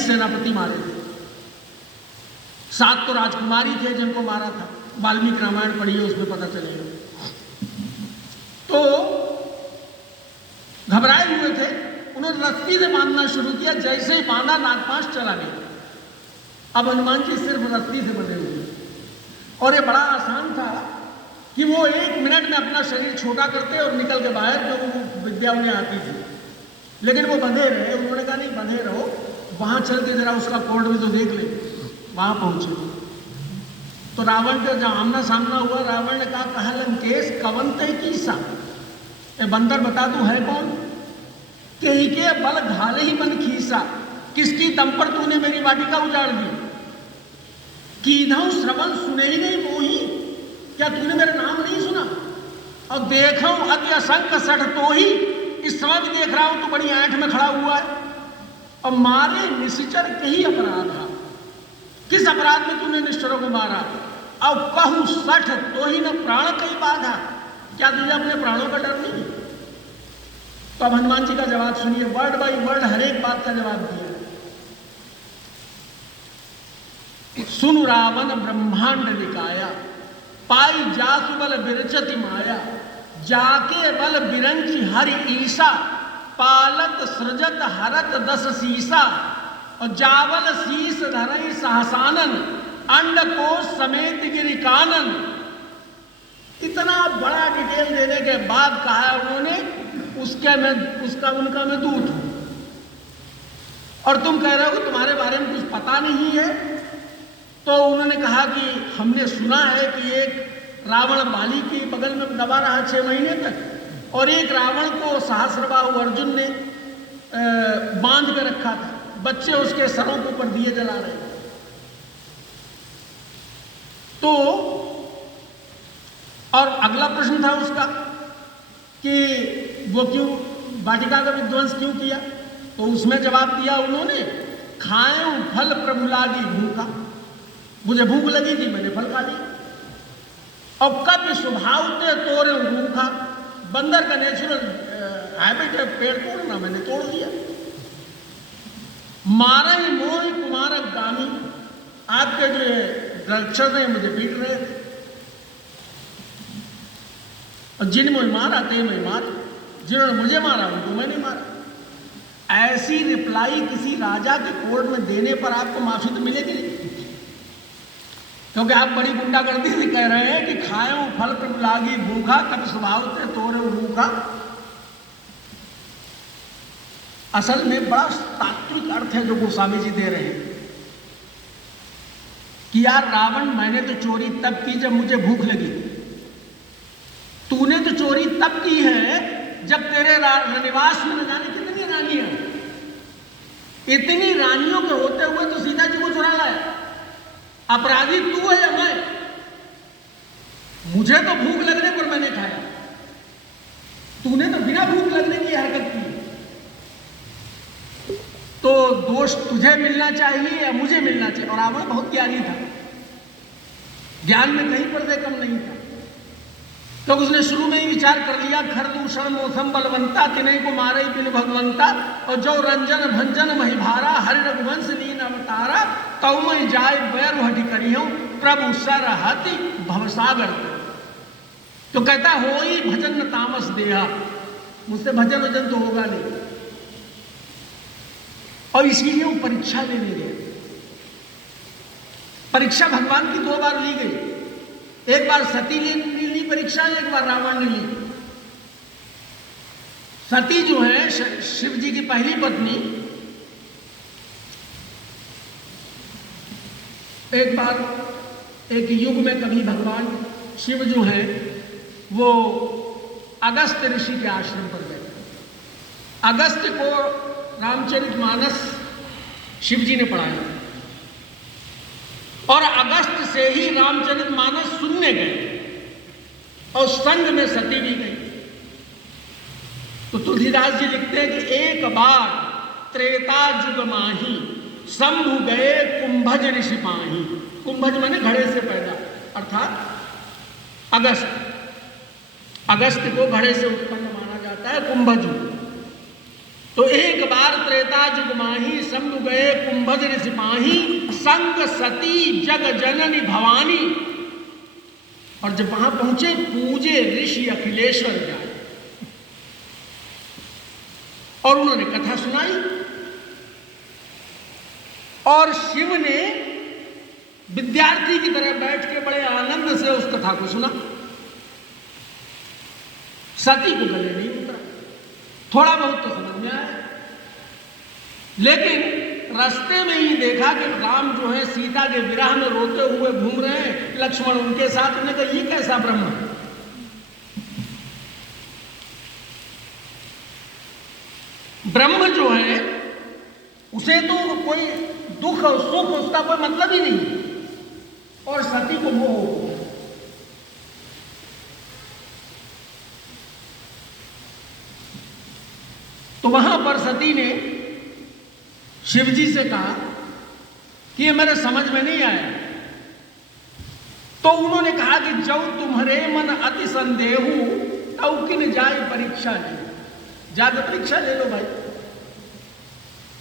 सेनापति मारे थे, 7 तो राजकुमारी थे जिनको मारा था। वाल्मीकि रामायण पढ़िए, उसमें पता चलेगा। तो घबराए हुए थे, उन्होंने रस्सी से बांधना शुरू किया। जैसे ही बांधा, नागपाश चला गया। अब हनुमान जी सिर्फ रस्सी से बंधे हुए, और ये बड़ा आसान था कि वो 1 मिनट में अपना शरीर छोटा करते और निकल के बाहर, जो वो विद्या उन्हें आती थी। लेकिन वो बंधे रहे। उन्होंने कहा नहीं, बंधे रहो, वहां चल के जरा उसका कोड भी तो देख ले। वहां पहुंचे तो रावण का जब आमना सामना हुआ, रावण ने कहा, कहा लंकेश कवन तय कीसा, ए बंदर बता तू है कौन? के बल घाले ही मन खीसा, किसकी दम पर तूने मेरी वाटिका उजाड़ दी? कीधौ श्रवण सुने ही नहीं मोही, क्या तूने मेरा नाम नहीं सुना? और देखो अति असंख्य सठ तो ही, इस समय भी देख रहा हूं तो बड़ी ऐंठ में खड़ा हुआ है। और मारे निश्चर के ही अपराध, किस अपराध में तूने निश्चरों को मारा? अब कहूं 60 तो ही न प्राण कई बाधा, क्या तुझे अपने प्राणों का डर नहीं? तो अब हनुमान जी का जवाब सुनिए, वर्ड बाय वर्ड हर एक बात का जवाब दिया। सुन रावण ब्रह्मांड निकाया, पाई जासु बल बिरचति माया, जाके बल बिरंची हरि ईसा, पालत सृजत हरत 10 सीसा, और जावल शीस धरई सहसानन, अंड कोश समेत गिरि कानन। इतना बड़ा डिटेल देने के बाद कहा उन्होंने, उनका मैं दूत हूं, और तुम कह रहे हो कि तुम्हारे बारे में कुछ पता नहीं है। तो उन्होंने कहा कि हमने सुना है कि एक रावण बाली के बगल में दबा रहा 6 महीने तक, और एक रावण को सहस्रबाहु अर्जुन ने बांध कर रखा था, बच्चे उसके सरों के ऊपर दिए जला रहे थे। तो और अगला प्रश्न था उसका कि वो क्यों वाटिका का विध्वंस क्यों किया? तो उसमें जवाब दिया उन्होंने, खाएं फल प्रभु लागी भूखा, मुझे भूख लगी थी, मैंने फल खा लिया। और कब स्वभाव ते तोड़े भूखा, बंदर का नेचुरल हैबिट है पेड़ तोड़ना, मैंने तोड़ दिया। मारा ही मोह कुमारक गामी, आपके जो रक्षक ने मुझे पीट रहे थे, और जिन्होंने मारा ते मैं मार, जिन्होंने मुझे मारा उनको मैंने मारा। ऐसी रिप्लाई किसी राजा के कोर्ट में देने पर आपको माफी तो मिलेगी नहीं, क्योंकि आप बड़ी गुंडागर्दी से कह रहे हैं कि खाएं फल प्रभु लागी भूखा, कब स्वभाव से तोरे भूखा। असल में बड़ा तात्विक अर्थ है जो गोस्वामी जी दे रहे हैं कि यार रावण, मैंने तो चोरी तब की जब मुझे भूख लगी, तूने तो चोरी तब की है जब तेरे निवास में न जाने कितनी रानियां, इतनी रानियों के होते हुए तो सीता जी को चुरा लाया। अपराधी तू है या मैं? मुझे तो भूख लगने पर मैंने खाया, तूने तो बिना भूख लगने की हरकत की। तो दोष तुझे मिलना चाहिए या मुझे मिलना चाहिए? और रावण बहुत ज्ञानी था, ज्ञान में कहीं पर से कम नहीं था। तो उसने शुरू में ही विचार कर लिया, खरदूषण मौसम बलवंता, तिनई को मारे बिन भगवंता, और जो रंजन भंजन महिभारा, हरि रघुवंश लीन अवतारा, तौ मैं जाय बैर हटि करियो, प्रभु सरहति भवसागर। तो कहता होई भजन न तामस देहा, मुझसे भजन वजन तो होगा नहीं। और इसीलिए वो परीक्षा लेने गए। परीक्षा भगवान की 2 बार ली गई, एक बार सती ने ली परीक्षा, एक बार रावण ने ली। सती जो है शिव जी की पहली पत्नी, एक बार एक युग में कभी भगवान शिव जो है वो अगस्त्य ऋषि के आश्रम पर गए। अगस्त्य को रामचरितमानस शिव जी ने पढ़ाया, और अगस्त्य से ही रामचरितमानस सुनने गए, और संग में सती भी गई। तो तुलसीदास जी लिखते हैं कि एक बार त्रेता जुग माही, शंभु गए कुंभज ऋषि पाही। कुंभज माने घड़े से पैदा, अर्थात अगस्त्य को घड़े से उत्पन्न माना जाता है कुंभज। तो एक बार त्रेता जुग माही, शंभु गए कुंभज सिपाही, संग सती जग जननी भवानी। और जब वहां पहुंचे पूजे ऋषि अखिलेश्वर जाए और उन्होंने कथा सुनाई, और शिव ने विद्यार्थी की तरह बैठ के बड़े आनंद से उस कथा को सुना। सती को गले नहीं उतरा, थोड़ा बहुत तो समझ में आया, लेकिन रास्ते में ही देखा कि राम जो है सीता के विरह में रोते हुए घूम रहे हैं, लक्ष्मण उनके साथ। उन्होंने कहा ये कैसा ब्रह्म है? ब्रह्म जो है उसे तो कोई दुख और सुख उसका कोई मतलब ही नहीं, और सती को मोह हो गया। तो वहां पर सती ने शिवजी से कहा कि ये मेरे समझ में नहीं आया। तो उन्होंने कहा कि जब तुम्हारे मन अति संदेहु तब किन जाए परीक्षा ले, जाकर परीक्षा ले लो भाई।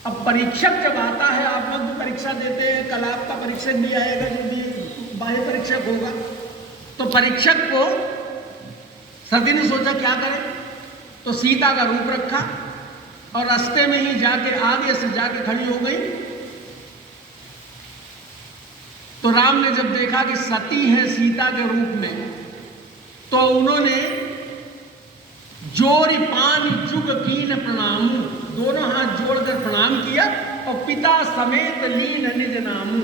अब परीक्षक जब आता है, आप लोग भी परीक्षा देते हैं, कल आपका परीक्षक भी आएगा जो भी बाह्य परीक्षक होगा। तो परीक्षक को सती ने सोचा क्या करें, तो सीता का रूप रखा और रास्ते में ही जाके आगे से जाके खड़ी हो गई। तो राम ने जब देखा कि सती है सीता के रूप में, तो उन्होंने जोरी पान जुग कीन प्रणाम, दोनों हाथ जोड़कर प्रणाम किया और पिता समेत लीन निज नामू,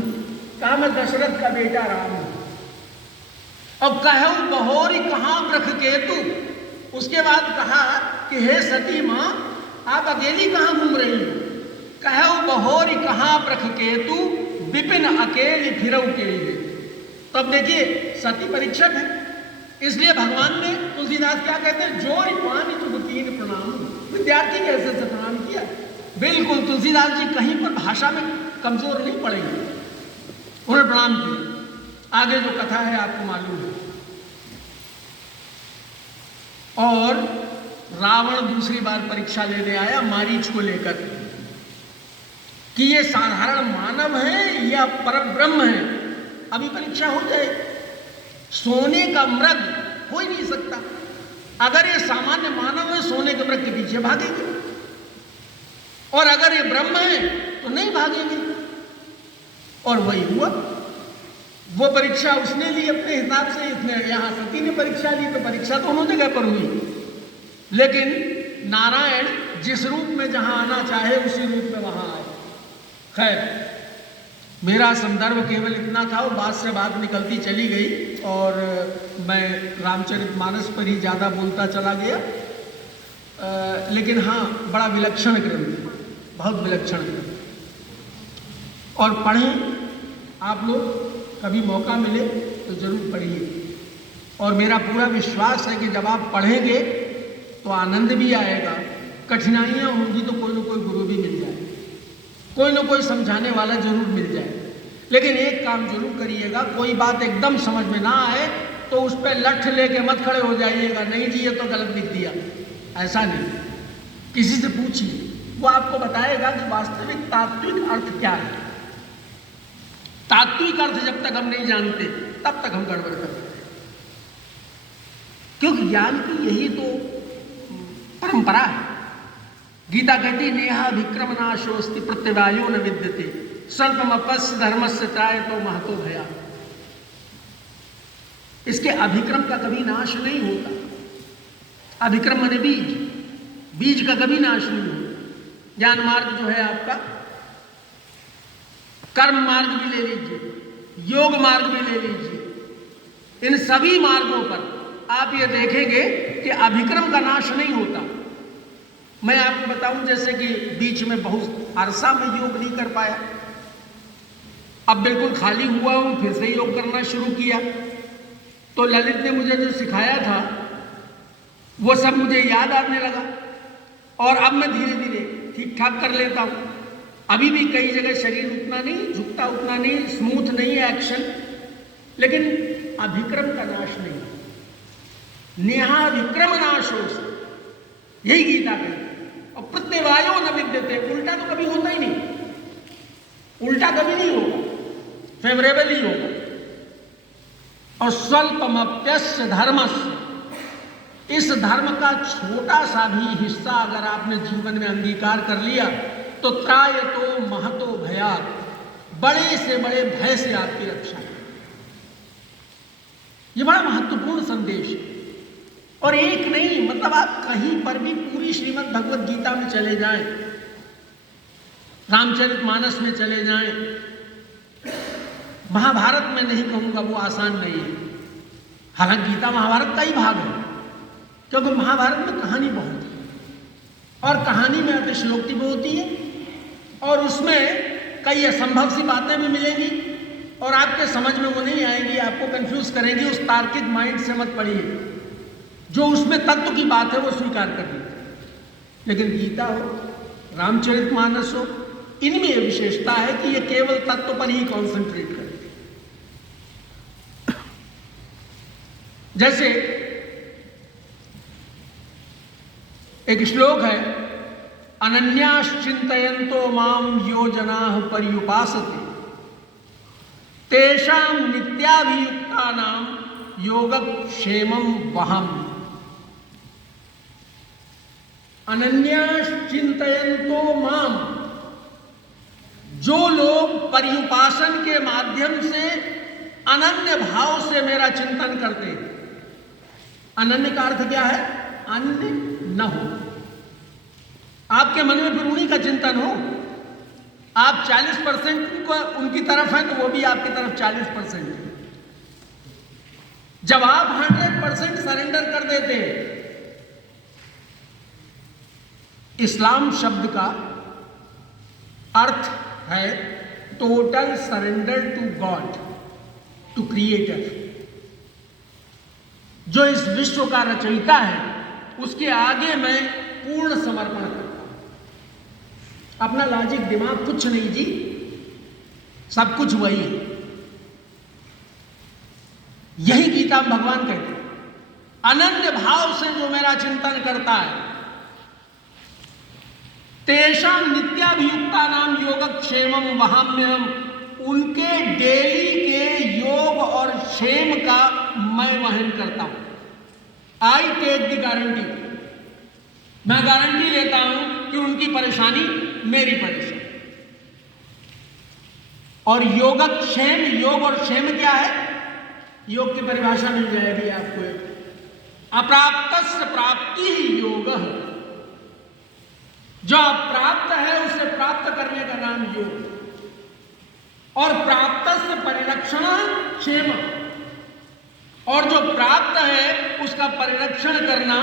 कहा मैं दशरथ का बेटा राम हूं। अब कहूं बहोरी कहां ब्रख केतु, उसके बाद कहा कि हे सती मां आप अकेली कहां घूम रही हो? कहूं बहोरी कहां ब्रख केतु, विपिन अकेली फिरऊ के लिए। तब देखिए सती परीक्षक है, इसलिए भगवान ने तुलसीदास क्या कहते हैं, जोरी पानी तुम तीन प्रणाम। विद्यार्थी कैसे से प्रणाम किया? बिल्कुल तुलसीदास जी कहीं पर भाषा में कमजोर नहीं पड़ेंगे, उन्होंने प्रणाम किया। आगे जो कथा है आपको मालूम है। और रावण दूसरी बार परीक्षा लेने आया मारीच को लेकर कि ये साधारण मानव है या परब्रह्म है। अभी परीक्षा हो जाए, सोने का मृग हो ही नहीं सकता। अगर ये सामान्य मानव है, सोने के मृग के पीछे भागेंगे, और अगर ये ब्रह्म है तो नहीं भागेंगे। और वही हुआ, वो परीक्षा उसने ली अपने हिसाब से, इसने यहां सती ने परीक्षा ली, तो परीक्षा दोनों जगह पर हुई। लेकिन नारायण जिस रूप में जहां आना चाहे उसी रूप में वहां आए। खैर, मेरा संदर्भ केवल इतना था, वो बात से बात निकलती चली गई और मैं रामचरितमानस पर ही ज़्यादा बोलता चला गया। लेकिन हाँ, बड़ा विलक्षण ग्रंथ, बहुत विलक्षण ग्रंथ। और पढ़ें आप लोग, कभी मौका मिले तो जरूर पढ़िए। और मेरा पूरा विश्वास है कि जब आप पढ़ेंगे तो आनंद भी आएगा, कठिनाइयाँ होंगी तो कोई ना कोई गुरु भी मिल जाए, कोई ना कोई समझाने वाला जरूर मिल जाए। लेकिन एक काम जरूर करिएगा, कोई बात एकदम समझ में ना आए तो उस पर लठ लेके मत खड़े हो जाइएगा, नहीं जी ये तो गलत लिख दिया, ऐसा नहीं। किसी से पूछिए, वो आपको बताएगा कि वास्तविक तात्विक अर्थ क्या है। तात्विक अर्थ जब तक हम नहीं जानते तब तक हम गड़बड़ करते हैं, क्योंकि ज्ञान की यही तो परंपरा है। गीता कहती नेहा विक्रम नाशोस्ति प्रत्यवायो न विद्यते, स्वल्पमपस्य धर्मस्य त्रायतो महतो भया। इसके अभिक्रम का कभी नाश नहीं होता। अभिक्रम माने बीज, बीज का कभी नाश नहीं होता। ज्ञान मार्ग जो है आपका, कर्म मार्ग भी ले लीजिए, योग मार्ग भी ले लीजिए, इन सभी मार्गों पर आप ये देखेंगे कि अभिक्रम का नाश नहीं होता। मैं आपको बताऊं, जैसे कि बीच में बहुत अरसा में योग नहीं कर पाया, अब बिल्कुल खाली हुआ हूं, फिर से योग करना शुरू किया। तो ललित ने मुझे जो सिखाया था वो सब मुझे याद आने लगा, और अब मैं धीरे धीरे ठीक ठाक कर लेता हूं। अभी भी कई जगह शरीर उतना नहीं झुकता, उतना नहीं स्मूथ नहीं है एक्शन, लेकिन अभिक्रम का नाश नहीं। नेहा विक्रम नाशोस, यही गीता कहती। और प्रत्यवायो न विद्यते, उल्टा तो कभी होता ही नहीं, उल्टा कभी नहीं होगा, फेवरेबल ही होगा। और स्वल्पमप्यस्य धर्मस्य, इस धर्म का छोटा सा भी हिस्सा अगर आपने जीवन में अंगीकार कर लिया तो त्रायतो महतो भयात्, बड़े से बड़े भय से आपकी रक्षा है। ये बड़ा महत्वपूर्ण संदेश है। और एक नहीं, मतलब आप कहीं पर भी पूरी श्रीमद् भगवत गीता में चले जाएं, रामचरितमानस में चले जाएं, महाभारत में नहीं कहूंगा, वो आसान नहीं है, हालांकि गीता महाभारत का ही भाग है, क्योंकि महाभारत में कहानी बहुत है और कहानी में अतिशयोक्ति भी होती है और उसमें कई असंभव सी बातें भी मिलेंगी और आपके समझ में वो नहीं आएंगी, आपको कंफ्यूज करेंगी। उस तार्किक माइंड से मत पढ़िए, जो उसमें तत्व की बात है वो स्वीकार कर लीजिए। लेकिन गीता हो, रामचरितमानस हो, इनमें यह विशेषता है कि ये केवल तत्व पर ही कॉन्सेंट्रेट करते। जैसे एक श्लोक है, अनन्याश्चिन्तयन्तो माम यो जनाः पर्युपासते तेषां नित्याभियुक्तानां योगक्षेमं वहामि। अनन्याश्चिन्तयन्तो माम, जो लोग पर्युपासन के माध्यम से अनन्य भाव से मेरा चिंतन करते हैं। अनन्य का अर्थ क्या है? अन्य न हो, आपके मन में फिर उन्हीं का चिंतन हो। आप 40% उनकी तरफ हैं तो वो भी आपकी तरफ 40% है। जब आप 100% सरेंडर कर देते हैं, इस्लाम शब्द का अर्थ है total surrender to God, to creator. जो इस विश्व का रचयिता है उसके आगे मैं पूर्ण समर्पण करता हूं। अपना लॉजिक दिमाग कुछ नहीं जी, सब कुछ वही है। यही गीता में भगवान कहते हैं, अनन्य भाव से जो मेरा चिंतन करता है, तेषां नित्याभियुक्ता नाम योगक्षेमं वहाम्यहम्, उनके डेली के योग और क्षेम का मैं वहन करता हूं। आई टेक द गारंटी, मैं गारंटी लेता हूं कि उनकी परेशानी मेरी परेशानी। और योगक्षेम, योग और क्षेम क्या है? योग की परिभाषा मिल जाएगी आपको, अप्राप्तस्य प्राप्ति ही योग। जो अप्राप्त है उसे प्राप्त करने का नाम योग, और प्राप्तस्य परिरक्षण क्षेम, और जो प्राप्त है उसका परिरक्षण करना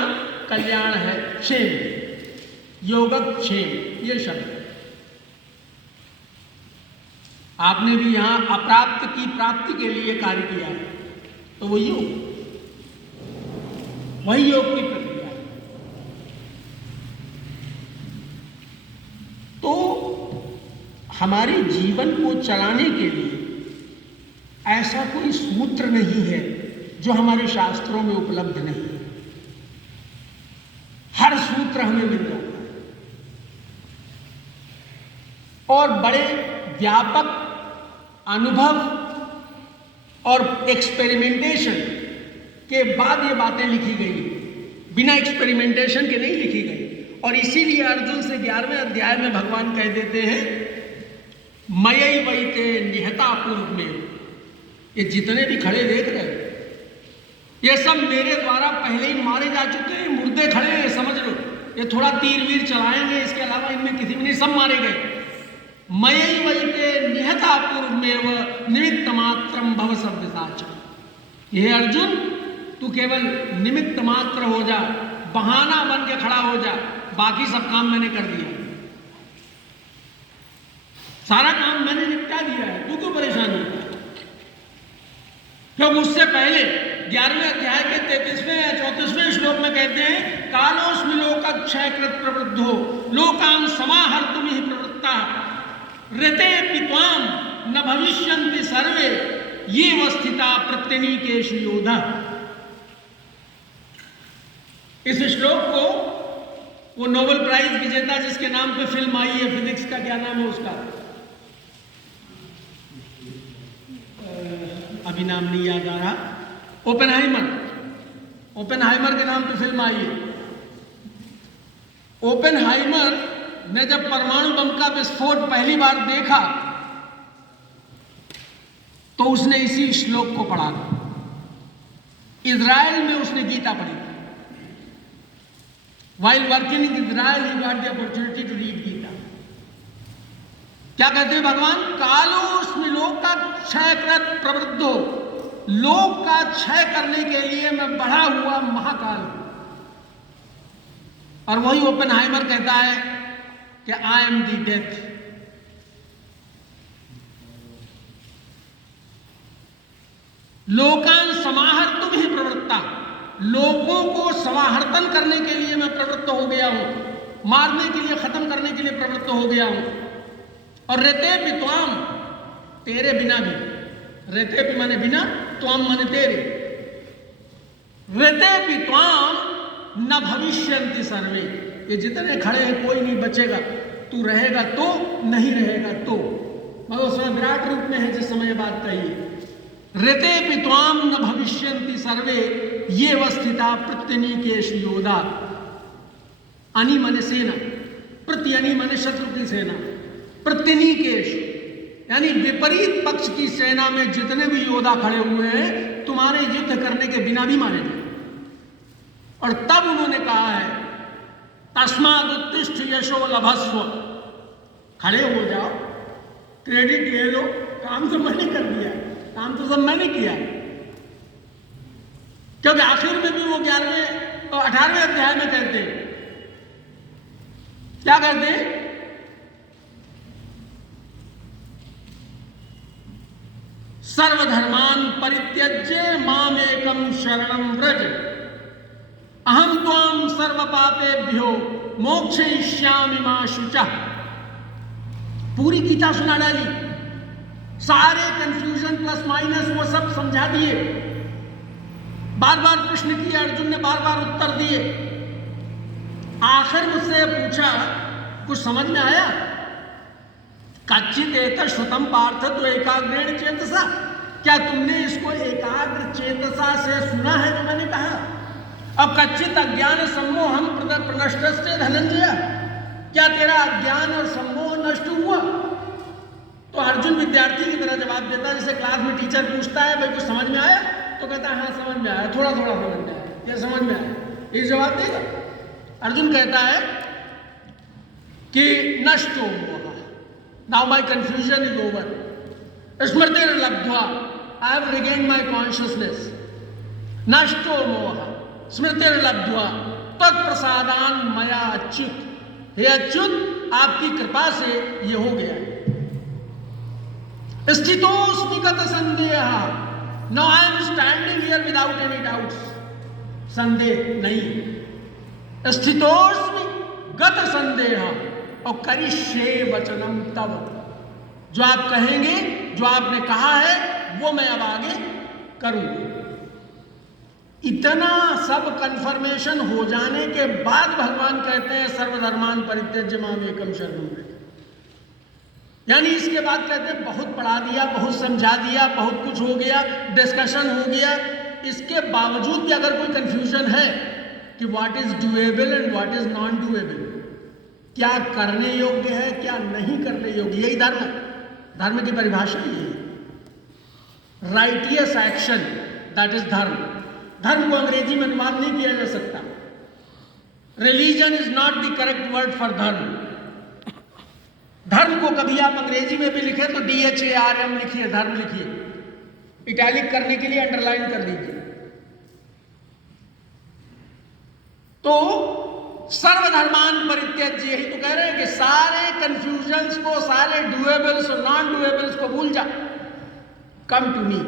कल्याण है, क्षेम, योगक्षेम, ये शब्द। आपने भी यहां अप्राप्त की प्राप्ति के लिए कार्य किया है, तो वो योग, वही योग की प्रक्रिया है। तो हमारे जीवन को चलाने के लिए ऐसा कोई सूत्र नहीं है जो हमारे शास्त्रों में उपलब्ध नहीं है। हर सूत्र हमें मिल जाता है और बड़े व्यापक अनुभव और एक्सपेरिमेंटेशन के बाद ये बातें लिखी गई, बिना एक्सपेरिमेंटेशन के नहीं लिखी गई। और इसीलिए अर्जुन से 11वें अध्याय में भगवान कह देते हैं, मयैवैते निहता पूर्व में, ये जितने भी खड़े देख रहे हैं ये सब मेरे द्वारा पहले ही मारे जा चुके हैं, मुर्दे खड़े हैं, समझ लो। ये थोड़ा तीर वीर चलाएंगे, इसके अलावा इनमें किसी में नहीं, सब मारे गए। मयैवैते निहता पूर्व में निमित्त मात्रम भव सव्यसाच। ये अर्जुन, तू केवल निमित्त मात्र हो जा, बहाना बन के खड़ा हो जा, बाकी सब काम मैंने कर दिया, सारा काम मैंने निपटा दिया है, तू क्यों परेशान होता है? क्योंकि उससे पहले 11वें अध्याय के 33वें या 34वें श्लोक में कहते हैं, कालोस्मि लोकक्षयकृत प्रवृद्धो लोकान् समाहर्तुं हि प्रवृत्ता ऋते त्वां न भविष्यन्ति सर्वे ये वस्थिता प्रत्यनीकेषु योधा। इस श्लोक को वो नोबेल प्राइज विजेता जिसके नाम पे फिल्म आई है फिजिक्स का, क्या नाम है उसका, अभी नाम नहीं याद आ रहा, ओपेनहाइमर। ओपेनहाइमर के नाम पे फिल्म आई है। ओपेनहाइमर ने जब परमाणु बम का विस्फोट पहली बार देखा तो उसने इसी श्लोक को पढ़ा था। इजराइल में उसने गीता पढ़ी। While working in Israel, he got the opportunity to read Gita. क्या कहते हैं भगवान? कालोस्मि लोक का क्षय कृत प्रवृद्धो, लोक का क्षय करने के लिए मैं बढ़ा हुआ महाकाल हूं। और वही ओपेनहाइमर कहता है कि आई एम दी डेथ। लोकान समाहर्तुम ही प्रवृत्ता, लोगों को समाहर्तन करने के लिए मैं प्रवृत्त हो गया हूं, मारने के लिए, खत्म करने के लिए प्रवृत्त हो गया हूं। और रेते भी त्वाम, तेरे बिना भी, रेते भी माने बिना, त्वाम माने तेरे, रेते भी त्वाम न भविष्यन्ति सर्वे, ये जितने खड़े हैं कोई नहीं बचेगा, तू रहेगा तो, नहीं रहेगा तो। मगर उसमें विराट रूप में है जिस समय ये बात कही, ऋते पित्वाम न भविष्यन्ति सर्वे ये वस्थिता प्रत्यनीकेश योधा। अनि मन सेना, प्रत्यनि मन शत्रु की सेना, प्रत्यनीकेश यानी विपरीत पक्ष की सेना में जितने भी योद्धा खड़े हुए हैं तुम्हारे युद्ध करने के बिना भी मारे जाए। और तब उन्होंने कहा है तस्माद उत्तिष्ठ यशो लभस्व, खड़े हो जाओ, क्रेडिट ले लो, काम तो मैंने कर दिया, काम तो सब मैंने किया। क्योंकि आखिर में भी वो 11वें और 18वें अध्याय में कहते हैं, क्या कहते हैं? सर्वधर्मान परित्यज्य माम एकम शरणम व्रज, अहम त्वाम सर्व पापेभ्यो मोक्षयिष्यामि मा शुचः। पूरी गीता सुना डाली, सारे कंफ्यूजन प्लस माइनस वो सब समझा दिए, बार बार प्रश्न किए, अर्जुन ने बार बार उत्तर दिए। आखिर मुझसे पूछा कुछ समझ में आया? कच्चित एतत् श्रुतम पार्थ तो एकाग्रेण चेतसा, क्या तुमने इसको एकाग्र चेतसा से सुना है जो मैंने कहा? अब कच्चित अज्ञान सम्मोहम प्रनष्टस्य धनंजय, क्या तेरा अज्ञान और सम्मोह नष्ट हुआ? तो अर्जुन विद्यार्थी की तरह जवाब देता है, जैसे क्लास में टीचर पूछता है भाई कुछ समझ में आया, तो कहता है हाँ समझ में आया, थोड़ा थोड़ा समझ में आया, ये समझ में आया, ये जवाब देगा। अर्जुन कहता है कि नष्टो मोह, now my confusion is over, स्मृतिर लब्ध्वा, I have regained my consciousness, नष्टो मोह स्मृतिर लब्ध्वा तत्प्रसादान मया अच्युत, हे अच्युत आपकी कृपा से ये हो गया है। स्थितोस्मि गत संदेह, now I am standing here without any doubts, संदेह नहीं। स्थितोस्मि गत संदेह और करिष्ये वचनम तव, जो आप कहेंगे, जो आपने कहा है वो मैं अब आगे करूंगा। इतना सब कंफर्मेशन हो जाने के बाद भगवान कहते हैं सर्वधर्मान परित्यज्य माम एकम शरणम व्रज। यानी इसके बाद कहते हैं बहुत पढ़ा दिया, बहुत समझा दिया, बहुत कुछ हो गया, डिस्कशन हो गया, इसके बावजूद भी अगर कोई कंफ्यूजन है कि what is doable and what is non doable, क्या करने योग्य है क्या नहीं करने योग्य, यही धर्म, धर्म की परिभाषा यही है। राइटियस एक्शन, दैट इज धर्म। धर्म को अंग्रेजी में अनुवाद नहीं किया जा सकता। Religion is not the correct word for धर्म। धर्म को कभी आप अंग्रेजी में भी लिखे तो DHARM लिखिए, धर्म लिखिए, इटैलिक करने के लिए अंडरलाइन कर दीजिए। तो सर्वधर्मान परित्यज्य, यही तो कह रहे हैं कि सारे कंफ्यूजन्स को, सारे डुएबल्स और नॉन डुएबल्स को भूल जा। Come to me,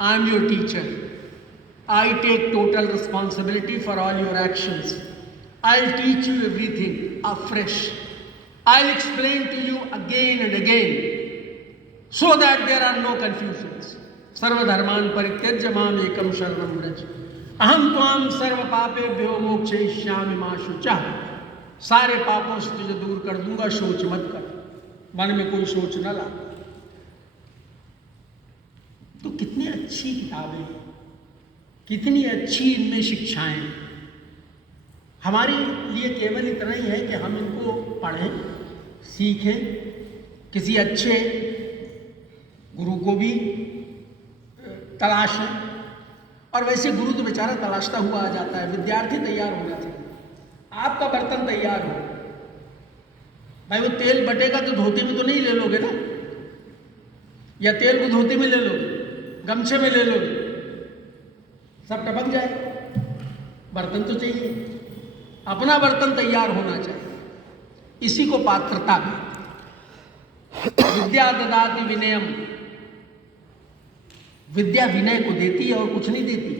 I am your teacher, I take total responsibility for all your actions. I'll teach you everything afresh. I'll explain to you again and again so that there are no confusions. सर्वधर्मान परित्यज्य माम एकम शरणम व्रज, अहम त्वाम सर्व पापेभ्यो मोक्षयिष्यामि मा शुचः। सारे पापों से तुझे दूर कर दूंगा, सोच मत कर, मन में कोई सोच न ला। तो कितनी अच्छी किताबें, कितनी अच्छी इनमें शिक्षाएं। हमारे लिए केवल इतना ही है कि हम इनको पढ़ें, सीखें, किसी अच्छे गुरु को भी तलाशें। और वैसे गुरु तो बेचारा तलाशता हुआ आ जाता है, विद्यार्थी तैयार होना चाहिए। आपका बर्तन तैयार हो भाई, वो तेल बटेगा तो धोती में तो नहीं ले लोगे ना, या तेल को धोती में ले लोगे, गमछे में ले लोगे, सब टपक जाए। बर्तन तो चाहिए, अपना बर्तन तैयार होना चाहिए। इसी को पात्रता में विद्या ददाति विनयम, विद्या विनय को देती है और कुछ नहीं देती।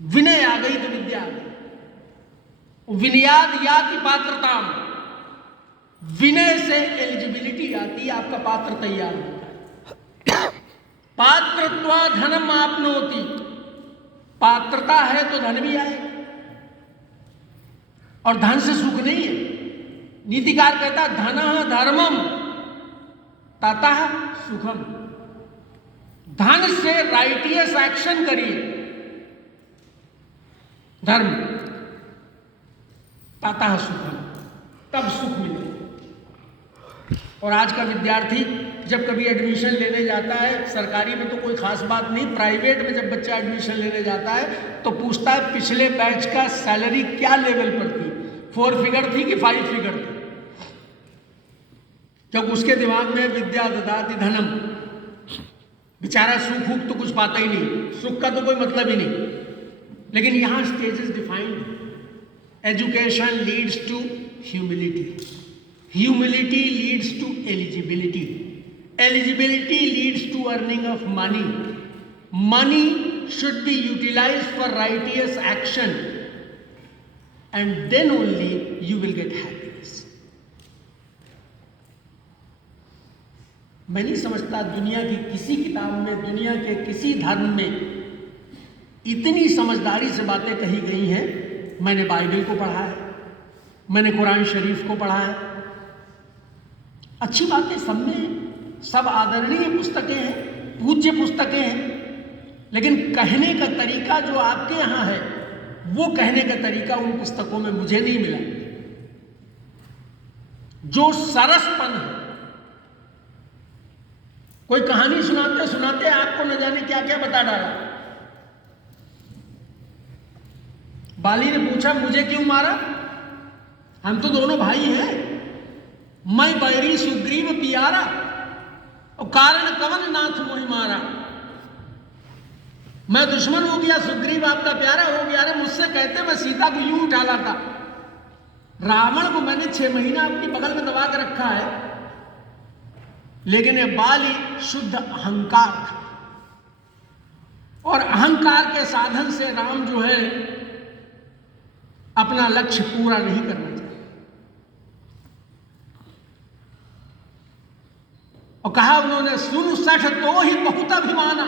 विनय आ गई तो विद्या आ गई। विनयाद याति पात्रताम, विनय से एलिजिबिलिटी आती है, आपका पात्र तैयार होता है। पात्रत्वा धनम आपनोति, पात्रता है तो धन भी आएगा। और धन से सुख नहीं है। नीतिकार कहता है धनः धर्मम ततः सुखम, धन से राइटियस एक्शन करिए, धर्म, ततः सुखम, तब सुख मिले। और आज का विद्यार्थी जब कभी एडमिशन लेने जाता है, सरकारी में तो कोई खास बात नहीं, प्राइवेट में जब बच्चा एडमिशन लेने जाता है तो पूछता है पिछले बैच का सैलरी क्या लेवल पर थी, 4 फिगर थी कि 5 फिगर थी, क्योंकि उसके दिमाग में विद्या ददाति धनम। बेचारा सुख उख तो कुछ पाता ही नहीं, सुख का तो कोई मतलब ही नहीं। लेकिन यहां stages defined. Education leads to humility, humility leads to eligibility, eligibility leads to earning of money, money should be utilised for righteous action and then only you will get happiness. मैं नहीं समझता दुनिया की किसी किताब में, दुनिया के किसी धर्म में इतनी समझदारी से बातें कही गई हैं। मैंने बाइबल को पढ़ा है, मैंने कुरान शरीफ को पढ़ा है, अच्छी बातें सब में, सब आदरणीय पुस्तकें हैं, पूज्य पुस्तकें हैं। लेकिन कहने का तरीका जो आपके यहाँ है, वो कहने का तरीका उन पुस्तकों में मुझे नहीं मिला। जो सरसपन है, कोई कहानी सुनाते सुनाते आपको न जाने क्या क्या बता डाला। बाली ने पूछा मुझे क्यों मारा, हम तो दोनों भाई हैं, मैं बैरी सुग्रीव पियारा, और कारण कवन नाथ मोहि मारा। मैं दुश्मन हो गया, सुग्रीव आपका प्यारा हो गया। अरे मुझसे कहते मैं सीता को यूं उठा लाता, रावण को मैंने 6 महीना अपनी बगल में दबा के रखा है। लेकिन ये बाली शुद्ध अहंकार था, और अहंकार के साधन से राम जो है अपना लक्ष्य पूरा नहीं करना चाहिए। और कहा उन्होंने सुन सठ तो ही बहुत अभिमाना,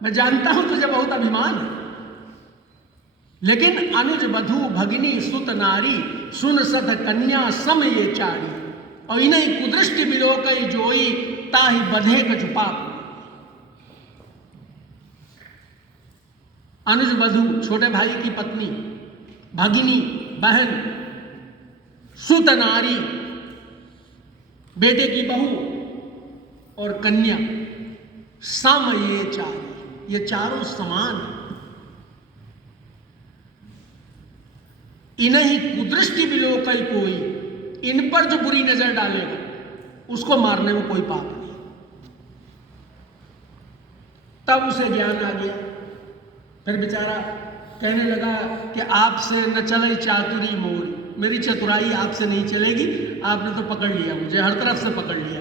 मैं जानता हूं तुझे बहुत अभिमान है, लेकिन अनुज बधू भगिनी सुत नारी सुन सत कन्या सम ये चारी, और इन्हीं कुदृष्टि बिलोकई जोई ताहि बधे कछु पाप। अनुज बधू छोटे भाई की पत्नी, भगिनी बहन, सुत नारी बेटे की बहू, और कन्या, सम ये चारी, ये चारों समान। इन्हीं कुदृष्टि बिलोकई कोई, इन पर जो बुरी नजर डालेगा उसको मारने में कोई पाप नहीं। तब उसे ज्ञान आ गया। फिर बेचारा कहने लगा कि आपसे न चले चातुरी मोर, मेरी चतुराई आपसे नहीं चलेगी, आपने तो पकड़ लिया मुझे, हर तरफ से पकड़ लिया।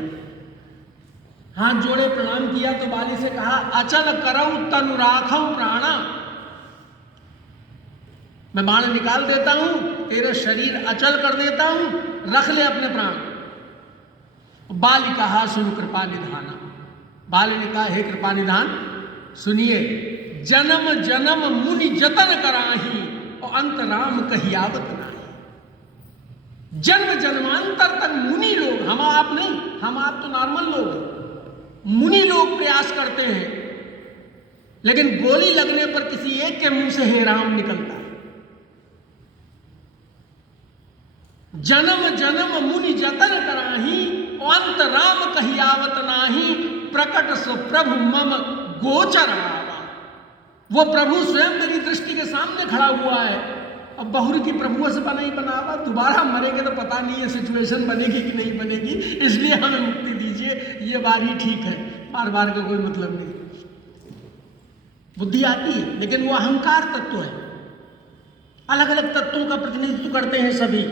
हाथ जोड़े प्रणाम किया तो बाली से कहा अचल करऊ तनु राखऊ प्राणा, मैं बाण निकाल देता हूं, तेरा शरीर अचल कर देता हूं, रख ले अपने प्राण। बाली कहा सुन कृपा निधाना, बाली ने कहा हे कृपा निधान सुनिए, जन्म जन्म मुनि जतन कराही और अंत राम कहियावत नाही। जन्म जन्मांतर तक मुनि लोग, हम आप नहीं, हम आप तो नॉर्मल लोग हैं, मुनि लोग प्रयास करते हैं, लेकिन गोली लगने पर किसी एक के मुंह से हे राम निकलता है। जन्म जन्म मुनि जतन कराही, अंत राम कहियावत नाही, प्रकट सो प्रभु मम गोचर आवा। वो प्रभु स्वयं मेरी दृष्टि के सामने खड़ा हुआ है। अब बहुर की प्रभुओं से बना ही बनावा, दोबारा मरेंगे तो पता नहीं है सिचुएशन बनेगी कि नहीं बनेगी, इसलिए हमें मुक्ति दीजिए, ये बार ही ठीक है, बार बार का कोई मतलब नहीं। बुद्धि आती है, लेकिन वो अहंकार तत्व है, अलग अलग तत्वों का प्रतिनिधित्व करते हैं सभी।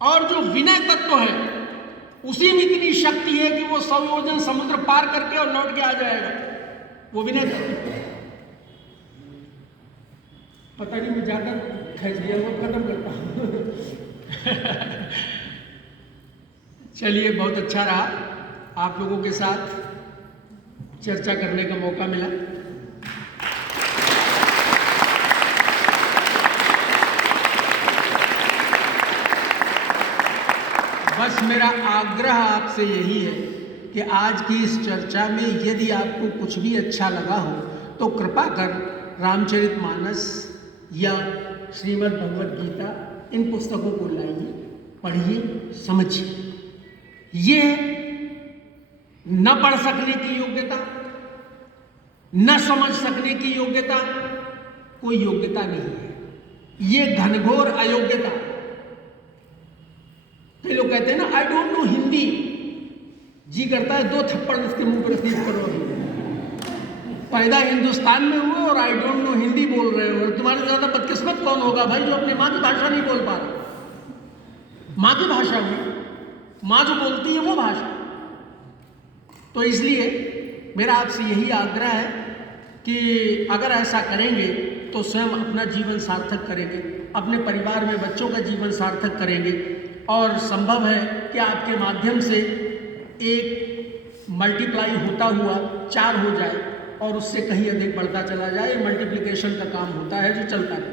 और जो विनय तत्व है उसी में इतनी शक्ति है कि वो 100 योजन समुद्र पार करके और लौट के आ जाएगा, वो विनय तत्व। पता नहीं मैं ज्यादा खींच दिया, वो खत्म करता हूं। चलिए, बहुत अच्छा रहा, आप लोगों के साथ चर्चा करने का मौका मिला। बस मेरा आग्रह आपसे यही है कि आज की इस चर्चा में यदि आपको कुछ भी अच्छा लगा हो तो कृपा कर रामचरितमानस या श्रीमद् भगवद गीता, इन पुस्तकों को लाइए, पढ़िए, समझिए। ये न पढ़ सकने की योग्यता, न समझ सकने की योग्यता कोई योग्यता नहीं है, ये घनघोर अयोग्यता। कई लोग कहते हैं ना, आई डोंट नो हिंदी, जी करता है 2 थप्पड़ उसके मुंह पर रसीद करो। पैदा हिंदुस्तान में हुए और आई डोंट नो हिंदी बोल रहे हो, और तुम्हारे ज्यादा बदकिस्मत कौन होगा भाई जो अपनी माँ की भाषा नहीं बोल पा रहा। माँ की भाषा में माँ जो बोलती है वो भाषा। तो इसलिए मेरा आपसे यही आग्रह है कि अगर ऐसा करेंगे तो स्वयं अपना जीवन सार्थक करेंगे, अपने परिवार में बच्चों का जीवन सार्थक करेंगे, और संभव है कि आपके माध्यम से 1 मल्टीप्लाई होता हुआ 4 हो जाए और उससे कहीं अधिक बढ़ता चला जाए। मल्टीप्लिकेशन का काम होता है जो चलता रहता है।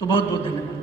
तो बहुत बहुत धन्यवाद।